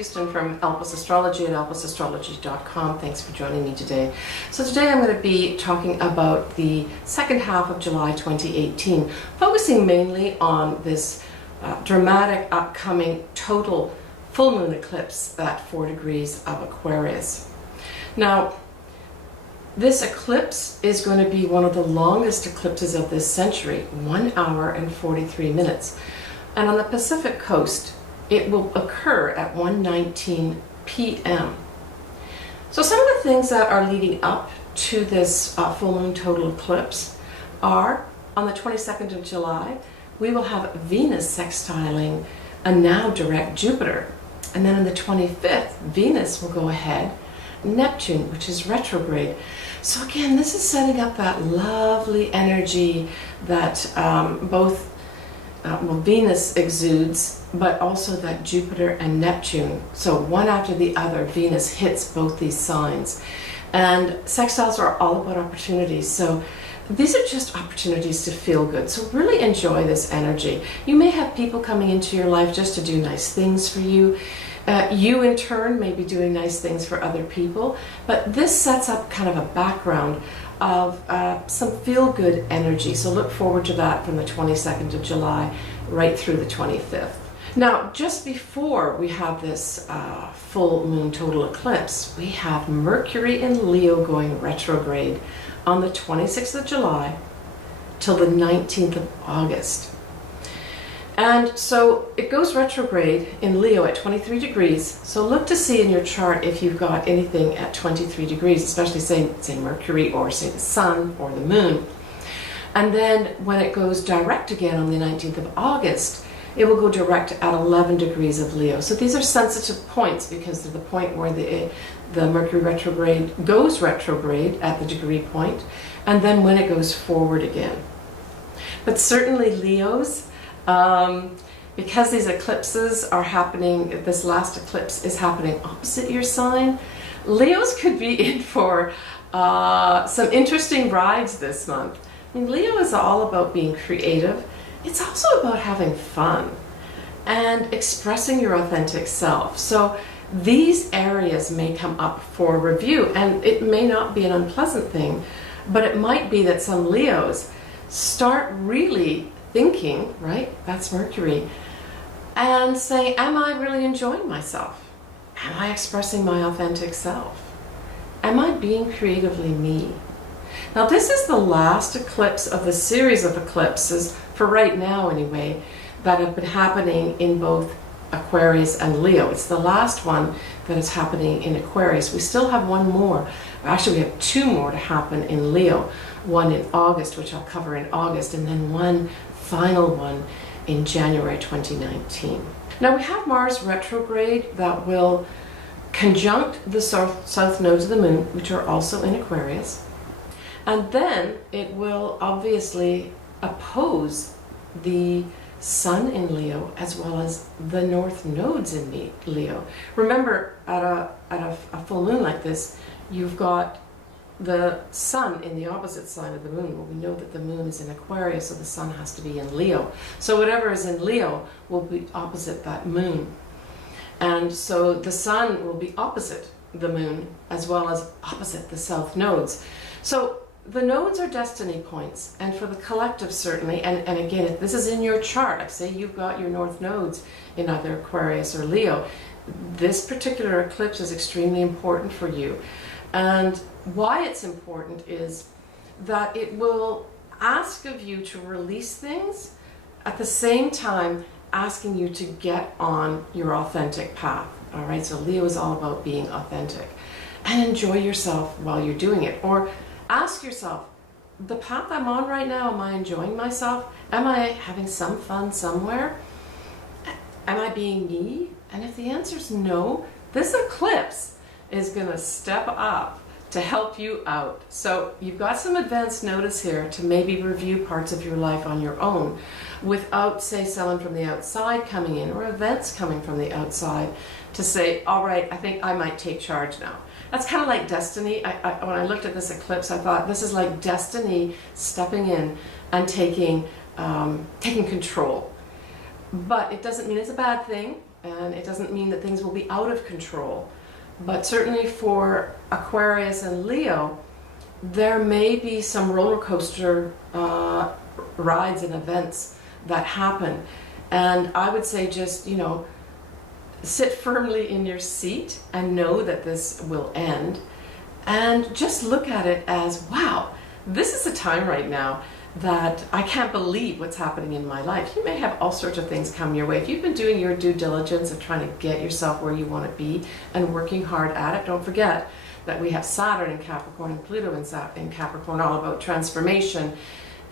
Huston from Elpis Astrology at elpisastrology.com. Thanks for joining me today. So today I'm going to be talking about the second half of July 2018, focusing mainly on this dramatic upcoming total full moon eclipse at 4 degrees of Aquarius. Now, this eclipse is going to be one of the longest eclipses of this century, 1 hour and 43 minutes. And on the Pacific coast, it will occur at 1:19 p.m. So some of the things that are leading up to this full moon total eclipse are, on the 22nd of July, we will have Venus sextiling a now direct Jupiter. And then on the 25th, Venus will go ahead, Neptune, which is retrograde. So again, this is setting up that lovely energy that Venus exudes, but also that Jupiter and Neptune. So one after the other, Venus hits both these signs. And sextiles are all about opportunities. So these are just opportunities to feel good. So really enjoy this energy. You may have people coming into your life just to do nice things for you. You in turn may be doing nice things for other people, but this sets up kind of a background of some feel-good energy. So look forward to that from the 22nd of July right through the 25th. Now, just before we have this full moon total eclipse, we have Mercury in Leo going retrograde on the 26th of July till the 19th of August. And so it goes retrograde in Leo at 23 degrees. So look to see in your chart if you've got anything at 23 degrees, especially say Mercury or say the Sun or the Moon. And then when it goes direct again on the 19th of August, it will go direct at 11 degrees of Leo. So these are sensitive points because they're the point where the Mercury retrograde goes retrograde at the degree point, and then when it goes forward again. But certainly Leos, because these eclipses are happening, this last eclipse is happening opposite your sign, Leos could be in for some interesting rides this month. I mean, Leo is all about being creative. It's also about having fun and expressing your authentic self. So these areas may come up for review, and it may not be an unpleasant thing, but it might be that some Leos start really thinking, right, that's Mercury, and say, am I really enjoying myself? Am I expressing my authentic self? Am I being creatively me? Now, this is the last eclipse of the series of eclipses, for right now anyway, that have been happening in both Aquarius and Leo. It's the last one that is happening in Aquarius. We still have one more. Actually, we have two more to happen in Leo. One in August, which I'll cover in August, and then one final one in January 2019. Now we have Mars retrograde that will conjunct the south nodes of the moon, which are also in Aquarius. And then it will obviously oppose the Sun in Leo as well as the north nodes in Leo. Remember, at a full moon like this, you've got the Sun in the opposite side of the moon. Well, we know that the moon is in Aquarius, so the Sun has to be in Leo. So whatever is in Leo will be opposite that moon. And so the Sun will be opposite the moon as well as opposite the south nodes. So the nodes are destiny points, and for the collective certainly, and again, if this is in your chart, like say you've got your north nodes in either Aquarius or Leo, this particular eclipse is extremely important for you. And why it's important is that it will ask of you to release things, at the same time asking you to get on your authentic path. All right, so Leo is all about being authentic and enjoy yourself while you're doing it. Or ask yourself, the path I'm on right now, am I enjoying myself? Am I having some fun somewhere? Am I being me? And if the answer is no, this eclipse is going to step up to help you out. So you've got some advance notice here to maybe review parts of your life on your own without, say, someone from the outside coming in or events coming from the outside to say, all right, I think I might take charge now. That's kind of like destiny. When I looked at this eclipse, I thought this is like destiny stepping in and taking control. But it doesn't mean it's a bad thing. and it doesn't mean that things will be out of control. But certainly for Aquarius and Leo, there may be some roller coaster rides and events that happen. And I would say just, you know, sit firmly in your seat and know that this will end. And just look at it as, wow, this is a time right now that I can't believe what's happening in my life. You may have all sorts of things come your way. If you've been doing your due diligence of trying to get yourself where you want to be and working hard at it, don't forget that we have Saturn in Capricorn and Pluto in Capricorn, all about transformation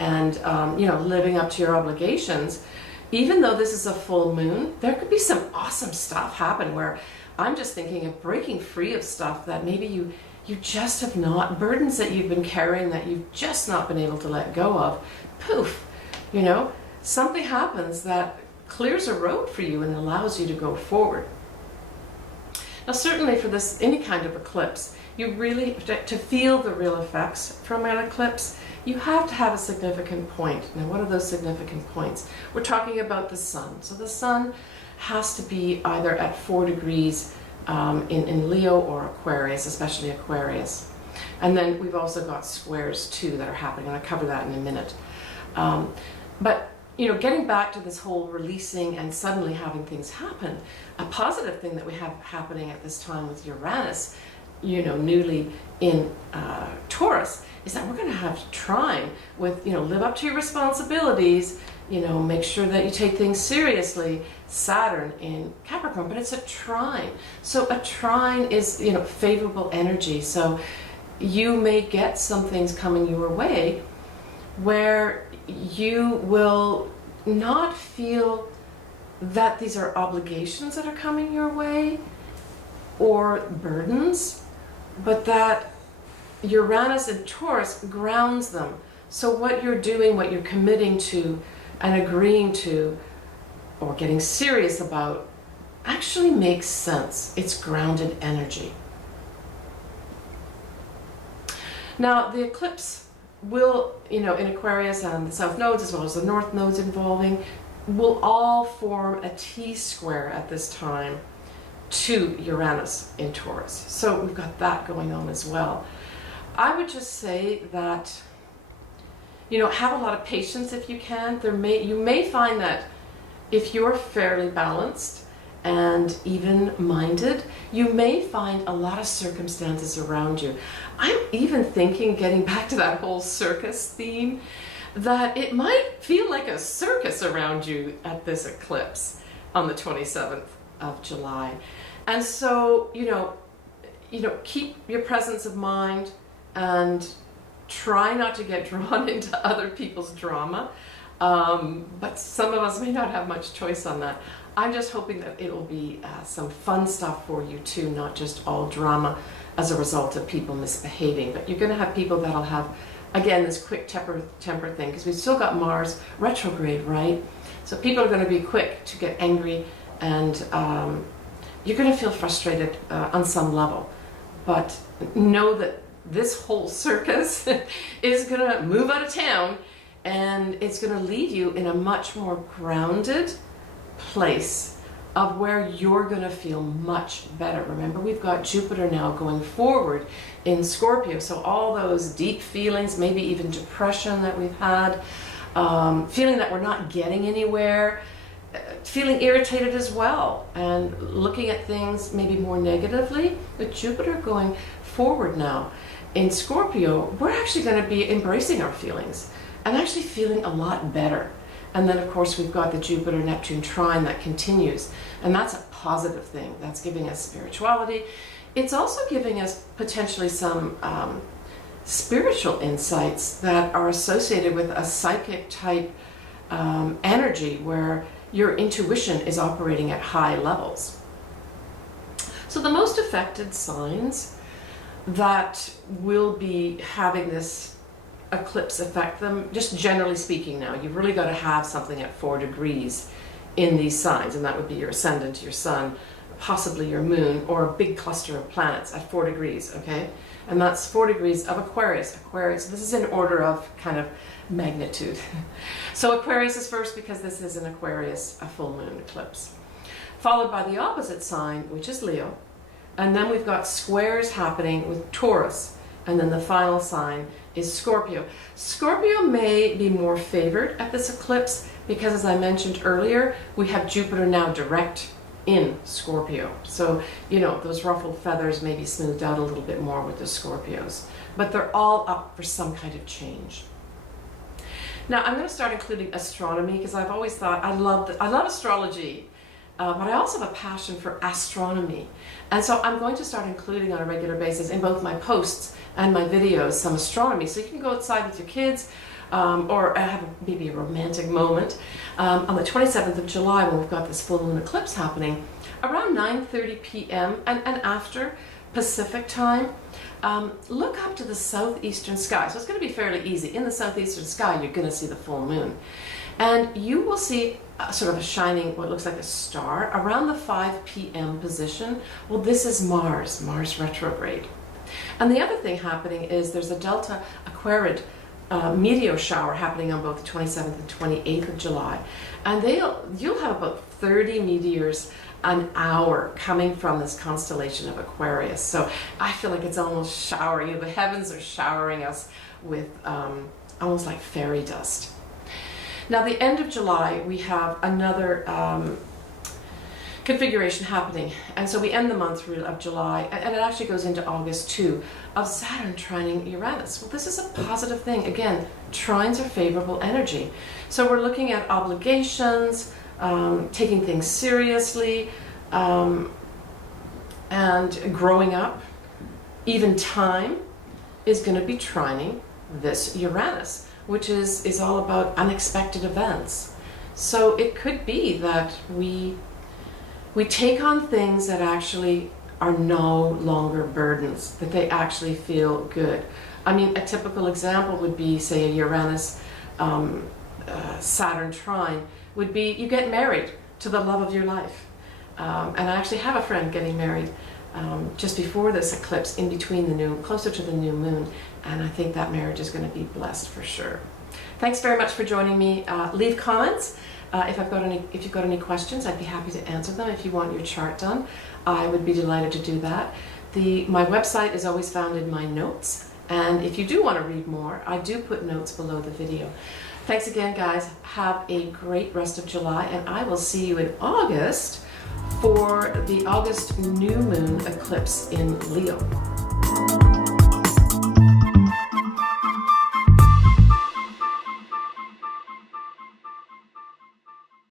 and you know, living up to your obligations. Even though this is a full moon, there could be some awesome stuff happen where I'm just thinking of breaking free of stuff that maybe you just have not, burdens that you've been carrying that you've just not been able to let go of. Poof, you know, something happens that clears a road for you and allows you to go forward. Now certainly for this, any kind of eclipse, you really, to feel the real effects from an eclipse, you have to have a significant point. Now what are those significant points? We're talking about the sun. So the sun has to be either at 4 degrees in Leo or Aquarius, especially Aquarius. And then we've also got squares too that are happening, and I'll cover that in a minute. But you know, getting back to this whole releasing and suddenly having things happen, a positive thing that we have happening at this time with Uranus, you know, newly in Taurus, is that we're going to have trine with, you know, live up to your responsibilities, you know, make sure that you take things seriously, Saturn in Capricorn, but it's a trine. So a trine is, you know, favorable energy. So you may get some things coming your way where you will not feel that these are obligations that are coming your way or burdens, but that Uranus and Taurus grounds them. So what you're doing, what you're committing to and agreeing to or getting serious about actually makes sense. It's grounded energy. Now the eclipse will, you know, in Aquarius and the south nodes as well as the north nodes involving, will all form a T-square at this time to Uranus in Taurus. So we've got that going on as well. I would just say that, you know, have a lot of patience if you can. You may find that if you're fairly balanced and even-minded, you may find a lot of circumstances around you. I'm even thinking, getting back to that whole circus theme, that it might feel like a circus around you at this eclipse on the 27th of July. And so, you know, keep your presence of mind and try not to get drawn into other people's drama. But some of us may not have much choice on that. I'm just hoping that it'll be some fun stuff for you too, not just all drama as a result of people misbehaving. But you're going to have people that'll have, again, this quick temper thing, because we've still got Mars retrograde, right? So people are going to be quick to get angry, and you're going to feel frustrated on some level. But know that this whole circus is going to move out of town, and it's going to leave you in a much more grounded place of where you're going to feel much better. Remember, we've got Jupiter now going forward in Scorpio, so all those deep feelings, maybe even depression that we've had, feeling that we're not getting anywhere, feeling irritated as well, and looking at things maybe more negatively. With Jupiter going forward now in Scorpio, we're actually going to be embracing our feelings and actually feeling a lot better. And then of course we've got the Jupiter-Neptune trine that continues, and that's a positive thing. That's giving us spirituality. It's also giving us potentially some spiritual insights that are associated with a psychic type energy where your intuition is operating at high levels. So the most affected signs that will be having this eclipse affect them, just generally speaking now, you've really got to have something at 4 degrees in these signs, and that would be your ascendant, your sun, possibly your moon, or a big cluster of planets at 4 degrees, okay? And that's 4 degrees of Aquarius. Aquarius, this is in order of kind of magnitude. So Aquarius is first because this is an Aquarius, a full moon eclipse. followed by the opposite sign, which is Leo. And then we've got squares happening with Taurus. And then the final sign is Scorpio. Scorpio may be more favored at this eclipse because, as I mentioned earlier, we have Jupiter now direct in Scorpio. So, you know, those ruffled feathers may be smoothed out a little bit more with the Scorpios. But they're all up for some kind of change. Now, I'm going to start including astronomy because I've always thought I love astrology, but I also have a passion for astronomy. And so I'm going to start including on a regular basis in both my posts and my videos some astronomy. So you can go outside with your kids or have maybe a romantic moment. On the 27th of July, when we've got this full moon eclipse happening, around 9:30 p.m. and after Pacific time, look up to the southeastern sky. So it's going to be fairly easy. In the southeastern sky, you're going to see the full moon. And you will see sort of a shining, what looks like a star, around the 5 p.m. position. Well, this is Mars retrograde. And the other thing happening is there's a Delta Aquarid meteor shower happening on both the 27th and 28th of July. And you'll have about 30 meteors an hour coming from this constellation of Aquarius. So I feel like it's almost showering. The heavens are showering us with almost like fairy dust. Now, the end of July, we have another configuration happening. And so we end the month of July, and it actually goes into August too, of Saturn trining Uranus. Well, this is a positive thing. Again, trines are favorable energy. So we're looking at obligations, taking things seriously, and growing up. Even time is going to be trining this Uranus, which is all about unexpected events. So it could be that we take on things that actually are no longer burdens, that they actually feel good. I mean, a typical example would be, say, a Uranus Saturn trine would be you get married to the love of your life. And I actually have a friend getting married just before this eclipse, in between closer to the new moon, and I think that marriage is going to be blessed for sure. Thanks very much for joining me. Leave comments. If you've got any questions, I'd be happy to answer them. If you want your chart done, I would be delighted to do that. My website is always found in my notes, and if you do want to read more, I do put notes below the video. Thanks again, guys. Have a great rest of July, and I will see you in August for the August new moon eclipse in Leo.